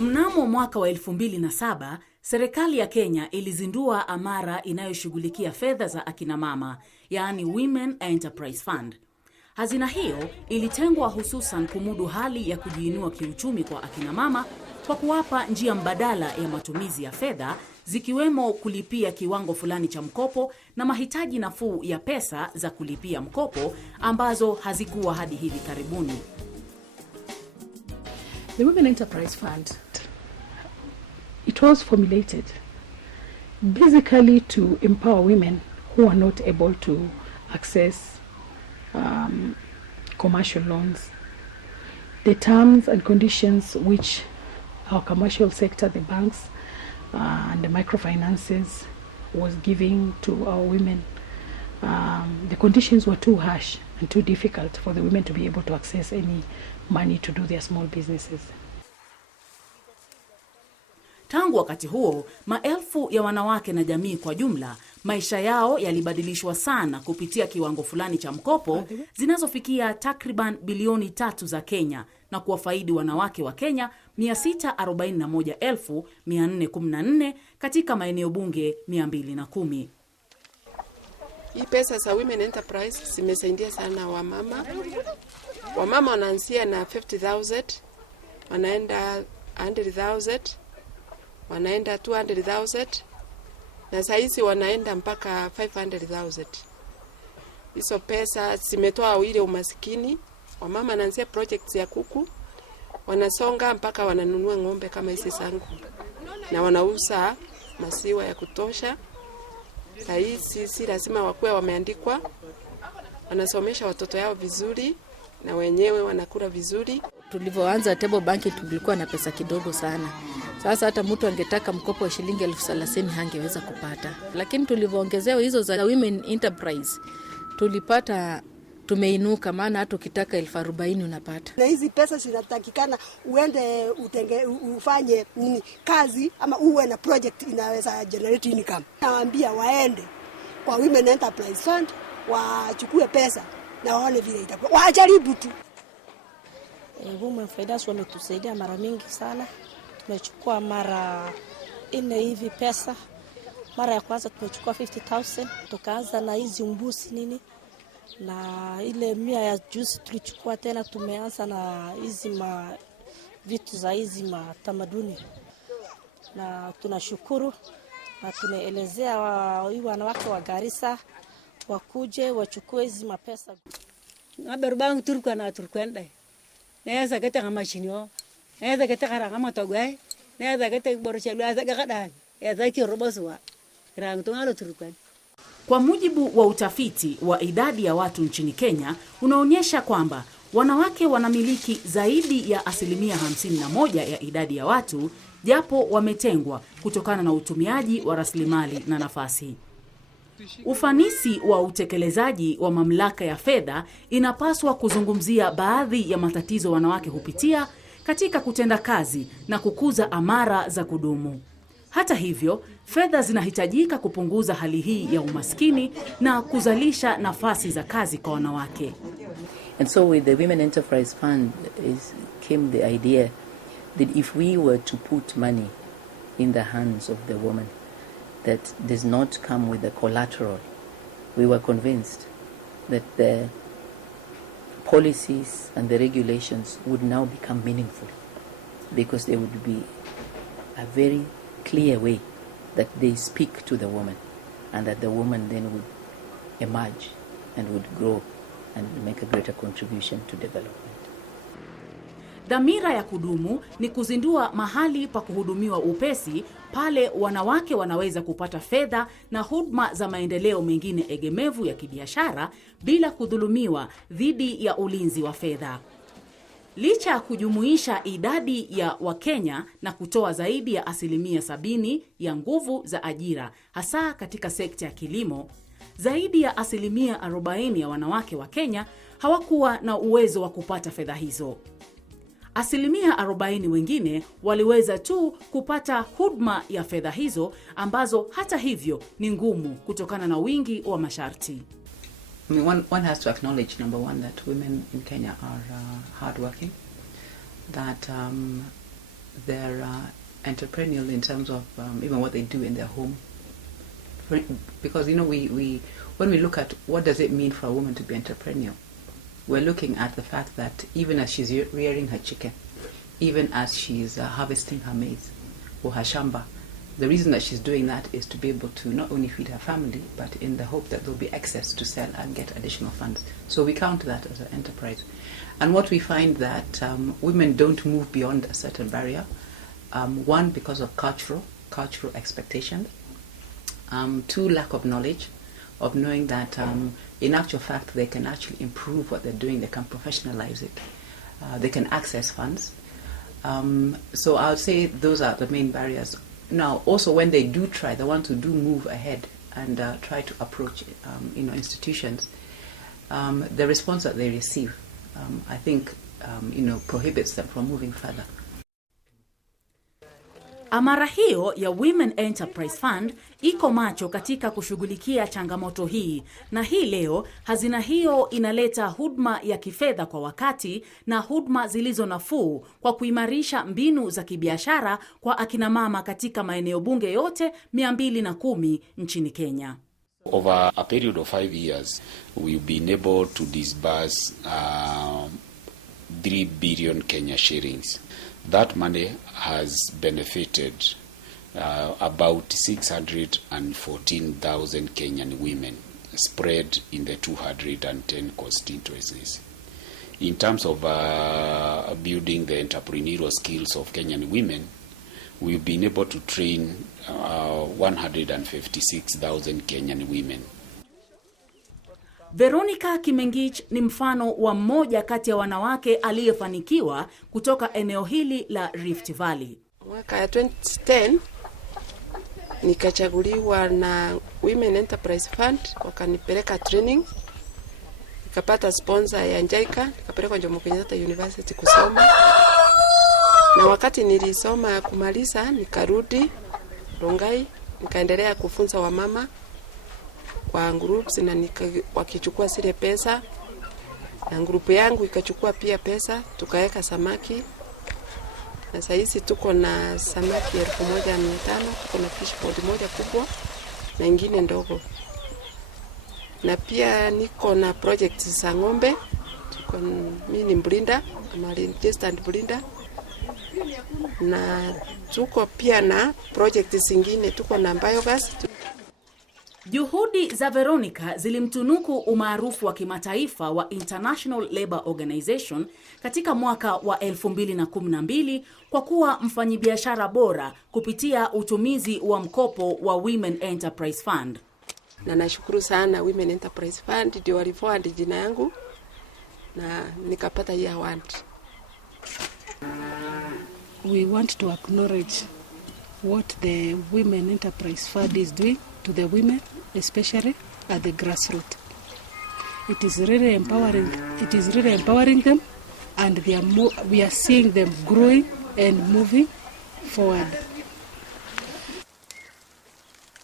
Mnamo mwaka wa 2007, serikali ya Kenya ilizindua amara inayoshughulikia fedha za akina mama, yaani Women Enterprise Fund. Hazina hiyo ilitengwa hususan kumudu hali ya kujiinua kiuchumi kwa akina mama kwa kuwapa njia mbadala ya matumizi ya fedha, zikiwemo kulipia kiwango fulani cha mkopo na mahitaji nafuu ya pesa za kulipia mkopo ambazo hazikuwa hadi hivi karibuni. The Women Enterprise Fund, it was formulated basically to empower women who are not able to access commercial loans. The terms and conditions which our commercial sector, the banks and the microfinances was giving to our women, the conditions were too harsh and too difficult for the women to be able to access any money to do their small businesses. Tangu wakati huo, maelfu ya wanawake na jamii kwa jumla, maisha yao yalibadilishwa sana kupitia kiwango fulani cha mkopo zinazofikia takriban bilioni 3 za Kenya na kuwafaidi wanawake wa Kenya 641,414 katika maeneo bunge 210. Hii pesa za Women Enterprise zimesaidia sana wamama. Wamama wanaanzia na 50,000, wanaenda 100,000, wanaenda 200,000, na saizi wanaenda mpaka 500,000. Hizo pesa zimetoa ile umasikini. Wamama wanaanzia projects ya kuku, wanasonga mpaka wananunua ng'ombe kama hizi zangu, na wanauza maziwa ya kutosha. Saizi si lazima wakuwe wameandikwa, wanasomesha watoto yao vizuri na wenyewe wanakula vizuri. Tulivyoanza table banking tulikuwa na pesa kidogo sana. Sasa hata mtu angetaka mkopo wa shilingi 30,000 hangeweza kupata. Lakini tulivyoongezewa hizo za Women Enterprise, tulipata tumeinuka, maana hata ukitaka 40,000 unapata. Na hizi pesa zinatakikana uende ufanye kazi ama uwe na project inaweza generate income. Nawaambia waende kwa Women Enterprise Fund, wachukue pesa na waone vile itakuwa. Wajaribu tu. Women Finance wametusaidia mara mingi sana. Tumechukua mara 4 hivi pesa. Mara ya kwanza tumechukua 50,000, tukaanza na hizi mbuzi nini. Na ile 100 ya juzi tulichukua tena, tumeanza na hizi vitu za hizi tamaduni. Na tunashukuru na tunaelezea wanawake wa Garissa wakuje wachukue hizi mapesa. Ngaberubang Turkana Turkwenda. Naweza kete kama chinyo. Naweza kete kama togwe. Naweza kete borchelu azakada. Yazaki roboswa. Rangtungalo Turkwana. Kwa mujibu wa utafiti wa idadi ya watu nchini Kenya, unaonyesha kwamba wanawake wanamiliki zaidi ya 51% ya idadi ya watu, japo wametengwa kutokana na utumiaji wa rasilimali na nafasi. Ufanisi wa utekelezaji wa mamlaka ya fedha inapaswa kuzungumzia baadhi ya matatizo wanawake hupitia katika kutenda kazi na kukuza amara za kudumu. Hata hivyo, fedha zinahitajika kupunguza hali hii ya umaskini na kuzalisha nafasi za kazi kwa wanawake. And so with the Women Enterprise Fund came the idea that if we were to put money in the hands of the woman that does not come with the collateral, we were convinced that the policies and the regulations would now become meaningful, because there would be a very clear way that they speak to the woman, and that the woman then would emerge and would grow and make a greater contribution to development. Dhamira ya kudumu ni kuzindua mahali pa kuhudumiwa upesi pale wanawake wanaweza kupata fedha na huduma za maendeleo mengine egemevu ya kibiashara bila kudhulumiwa dhidi ya ulinzi wa fedha. Licha ya kujumuisha idadi ya Wakenya na kutoa zaidi ya 70% ya nguvu za ajira, hasa katika sekta ya kilimo, zaidi ya 40% ya wanawake wa Kenya hawakuwa na uwezo wa kupata fedha hizo. 40% wengine waliweza tu kupata huduma ya fedha hizo ambazo hata hivyo ni ngumu kutokana na wingi wa masharti. I mean, one has to acknowledge, number one, that women in Kenya are hardworking, that they're entrepreneurial in terms of even what they do in their home. Because, you know, we when we look at what does it mean for a woman to be entrepreneurial, we're looking at the fact that even as she's rearing her chicken, even as she's harvesting her maize or her shamba, the reason that she's doing that is to be able to not only feed her family, but in the hope that there'll be access to sell and get additional funds. So we count that as an enterprise. And what we find that women don't move beyond a certain barrier. One, because of cultural expectations. Two, lack of knowledge, of knowing that in actual fact they can actually improve what they're doing, they can professionalize it, they can access funds. So I would say those are the main barriers. Now, also when they do try, the ones who do move ahead and try to approach institutions, the response that they receive, I think, prohibits them from moving further. Amara hiyo ya Women Enterprise Fund iko macho katika kushughulikia changamoto hii, na hii leo hazina hiyo inaleta huduma ya kifedha kwa wakati na huduma zilizo nafuu kwa kuimarisha mbinu za kibiashara kwa akina mama katika maeneo bunge yote 210 nchini Kenya. Over a period of 5 years, we've been able to disburse 3 billion Kenya shillings. That money has benefited about 614,000 Kenyan women spread in the 210 constituencies. In terms of building the entrepreneurial skills of Kenyan women, we've been able to train 156,000 Kenyan women. Veronica Kimengich ni mfano wa mmoja kati ya wanawake aliyefanikiwa kutoka eneo hili la Rift Valley. Mwaka ya 2010 nikachaguliwa na Women Enterprise Fund, wakanipeleka training, nikapata sponsor ya Njaika, nikapelekwa Jomo Kenyatta University kusoma. Na wakati nilisoma kumaliza, nikarudi Rongai, nikaendelea kufunza wamama kwa groups na wakichukua zile pesa, na group yangu ikachukua pia pesa, tukaweka samaki. Na sasa hizi tuko na samaki 1,500, tuko na fish pond moja kubwa na nyingine ndogo. Na pia niko na projects za ng'ombe. Mimi ni breeder, registered breeder. Na tuko pia na projects zingine, tuko na biogas. Juhudi za Veronica zilimtunuku umaarufu wa kimataifa wa International Labour Organization katika mwaka wa 2012 kwa kuwa mfanyibiashara bora kupitia utumizi wa mkopo wa Women Enterprise Fund. Na nashukuru sana Women Enterprise Fund, ndio walifund jina yangu na nikapata hii award. We want to acknowledge what the Women Enterprise Fund is doing to the women, especially at the grassroots. It is really empowering. It is really empowering them, and we are seeing them growing and moving forward.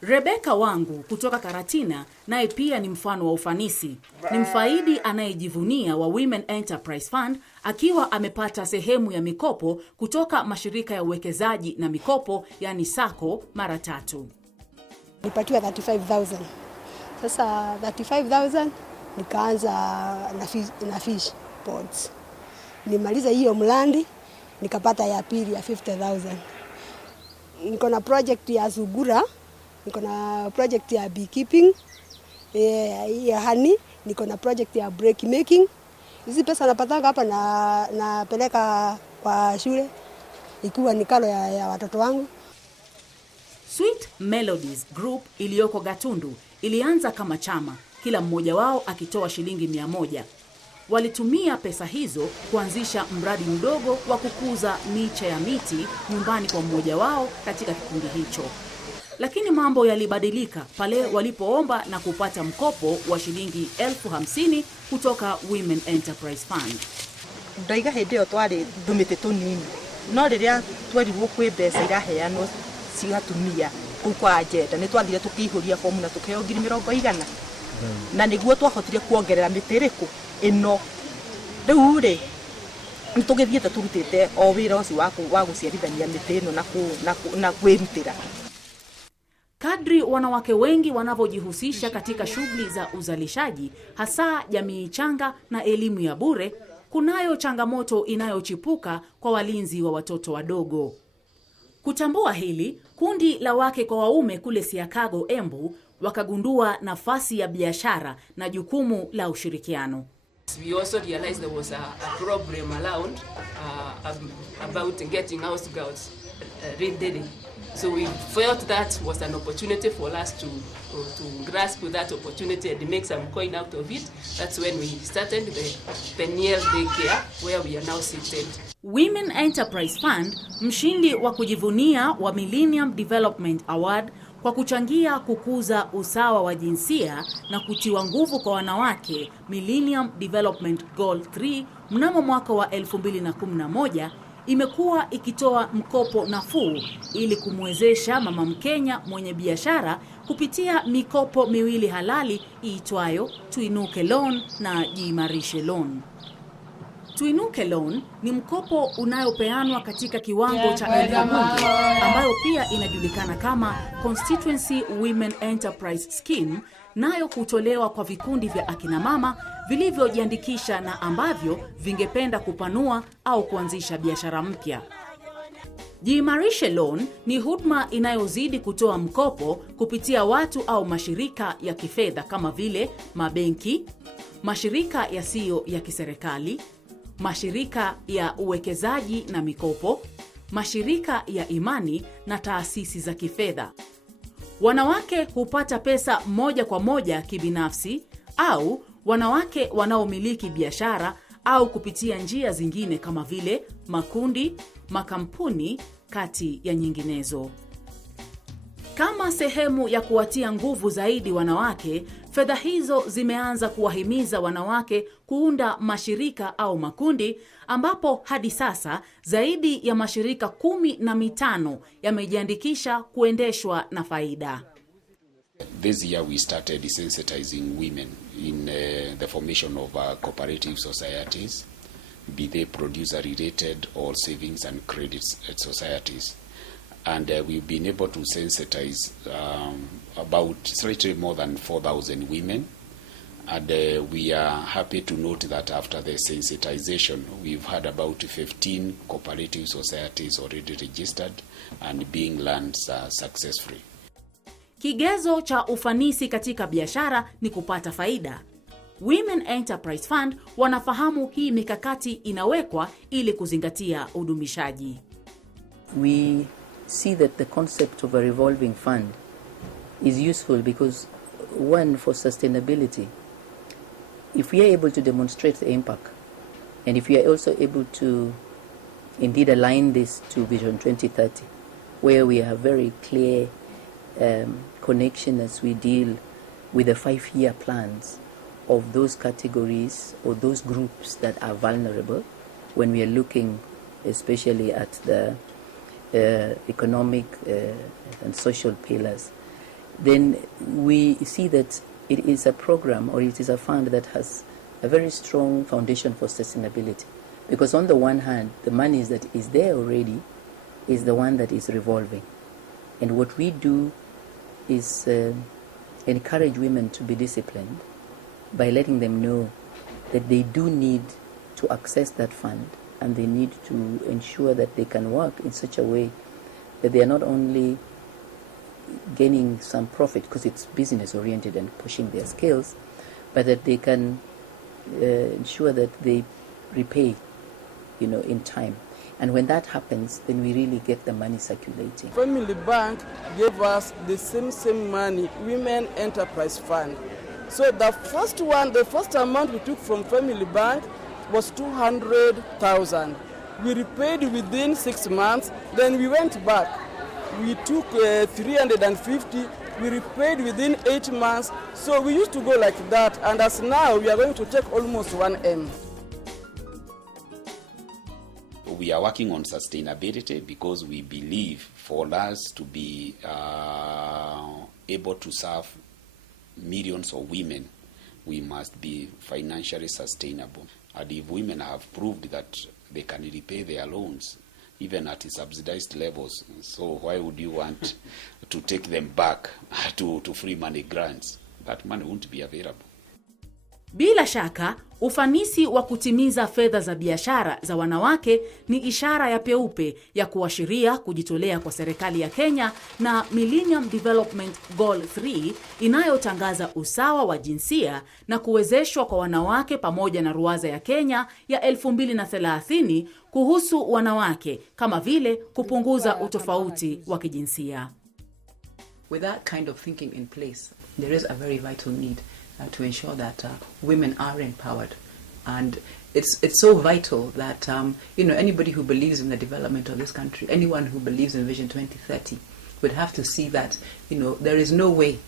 Rebecca Wangu kutoka Karatina naye pia ni mfano wa ufanisi. Ni mfaidi anayejivunia wa Women Enterprise Fund akiwa amepata sehemu ya mikopo kutoka mashirika ya uwekezaji na mikopo yani SACCO mara 3. Nilipatiwa 35,000. Sasa 35,000 nikaanza na fish ponds. Nimaliza hiyo mlandi nikapata ya pili ya 50,000. Niko na project ya Sugura, niko na project ya beekeeping, ya honey, niko na project ya break making. Hizi pesa napata hapa na peleka kwa shule ikiwa ni kalo ya watoto wangu. Sweet Melodies Group iliyoko Gatundu ilianza kama chama, kila mmoja wao akitoa shilingi 100. Walitumia pesa hizo kuanzisha mradi mdogo wa kukuza miche ya miti nyumbani kwa mmoja wao katika kikundi hicho. Lakini mambo yalibadilika pale walipoomba na kupata mkopo wa shilingi 50,000 kutoka Women Enterprise Fund. Ndaiga hĩndĩ twari ndumite tunini no riria twerirwo kwi mbeca iraheanwo cigatumia kuu kwa agenda ni twathire tukihuria fomu na tukeo 20,000 na niguo twahotire kuongerera mitiriku ino riu ri nitugithiete turutite o wira ucio wa guciarithania miti ino na kwirutira. Kadri wanawake wengi wanavyojihusisha katika shughuli za uzalishaji, hasa jamii changa na elimu ya bure, kunayo changamoto inayochipuka kwa walinzi wa watoto wadogo. Kutambua hili, kundi la wake kwa waume kule Siakago, Embu, wakagundua nafasi ya biashara na jukumu la ushirikiano. We also realized there was a problem around about getting house girls ready. So we felt that was an opportunity for us to grasp that opportunity and make some coin out of it. That's when we started the Peniel Daycare, where we are now seated. Women Enterprise Fund, mshindi wa kujivunia wa Millennium Development Award kwa kuchangia kukuza usawa wa jinsia na kutiwa nguvu kwa wanawake, Millennium Development Goal 3 mnamo mwaka wa 2011, imekuwa ikitoa mkopo nafuu ili kumwezesha mama Mkenya mwenye biashara kupitia mikopo miwili halali iitwayo Tuinuke Loan na Jiimarishe Loan. Tuinuke Loan ni mkopo unayopeanwa katika kiwango cha eneo bunge, ambayo pia inajulikana kama Constituency Women Enterprise Scheme, nayo hutolewa kwa vikundi vya akina mama vilivyojiandikisha na ambavyo vingependa kupanua au kuanzisha biashara mpya. Jiimarishe Loan ni huduma inayozidi kutoa mkopo kupitia watu au mashirika ya kifedha kama vile mabenki, mashirika yasiyo ya kiserikali, mashirika ya uwekezaji na mikopo, mashirika ya imani na taasisi za kifedha. Wanawake hupata pesa moja kwa moja kibinafsi au wanawake wanaomiliki biashara au kupitia njia zingine kama vile makundi, makampuni, kati ya nyinginezo. Kama sehemu ya kuwatia nguvu zaidi wanawake, fedha hizo zimeanza kuwahimiza wanawake kuunda mashirika au makundi, ambapo hadi sasa zaidi ya mashirika 15 yamejiandikisha kuendeshwa na faida. This year we started sensitizing women in the formation of cooperative societies, be they producer-related or savings and credit societies. And we've been able to sensitize about slightly more than 4,000 women. And we are happy to note that after the sensitization, we've had about 15 cooperative societies already registered and being learned successfully. Kigezo cha ufanisi katika biashara ni kupata faida. Women Enterprise Fund wanafahamu hii mikakati inawekwa ili kuzingatia udumishaji. We see that the concept of a revolving fund is useful because, one, for sustainability, if we are able to demonstrate the impact, and if we are also able to indeed align this to Vision 2030, where we have very clear connection as we deal with the 5-year plans of those categories or those groups that are vulnerable, when we are looking especially at the economic and social pillars, then we see that it is a program or it is a fund that has a very strong foundation for sustainability. Because on the one hand, the money that is there already is the one that is revolving. And what we do is encourage women to be disciplined by letting them know that they do need to access that fund, and they need to ensure that they can work in such a way that they are not only gaining some profit because it's business oriented and pushing their skills, but that they can ensure that they repay, in time. And when that happens, then we really get the money circulating. Family Bank gave us the same money, Women Enterprise Fund. So the first amount we took from Family Bank was 200,000. We repaid within 6 months, then we went back. We took 350, we repaid within 8 months. So we used to go like that, and as now we are going to take almost 1M. We are working on sustainability because we believe for us to be able to serve millions of women, we must be financially sustainable. And if women have proved that they can repay their loans, even at subsidized levels, so why would you want to take them back to free money grants? That money won't be available. Bila shaka, ufanisi wa kutimiza fedha za biashara za wanawake ni ishara ya peupe ya kuashiria kujitolea kwa serikali ya Kenya na Millennium Development Goal 3 inayotangaza usawa wa jinsia na kuwezeshwa kwa wanawake pamoja na ruwaza ya Kenya ya 2030 kuhusu wanawake kama vile kupunguza utofauti wa kijinsia. With that kind of thinking in place, there is a very vital need to ensure that women are empowered. And it's so vital that anybody who believes in the development of this country, anyone who believes in Vision 2030, would have to see that there is no way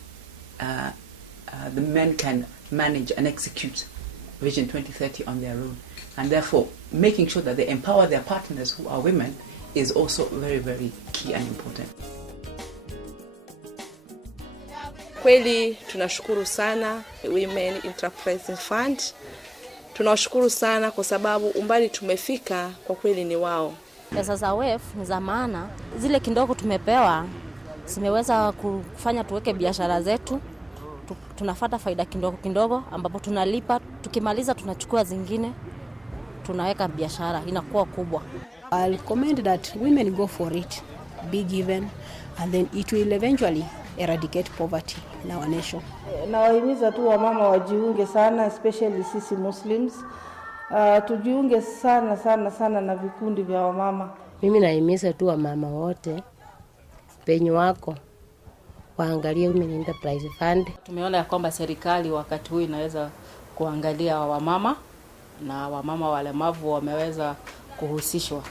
the men can manage and execute Vision 2030 on their own. And therefore, making sure that they empower their partners who are women is also very, very key and important. Kweli tunashukuru sana Women Enterprise Fund. Tunashukuru sana kwa sababu umbali tumefika kwa kweli ni wao. Pesa za WEF ni za maana. Zile kidogo tumepewa zimeweza kufanya tuweke biashara zetu. Tunafuata faida kidogo ambapo tunalipa, tukimaliza tunachukua zingine tunaweka biashara inakuwa kubwa. I'll recommend that women go for it, be given, and then it will eventually eradicate poverty in our nation. Nawahimiza tu wamama wajiunge sana, especially sisi Muslims. Tujiunge sana na vikundi vya wamama. Mimi nahimiza tu wamama wote penye wako waangalie Women Enterprise Fund. Tumeona ya kwamba serikali wakati huu inaweza kuangalia wamama na wamama walemavu wameweza kuhusishwa.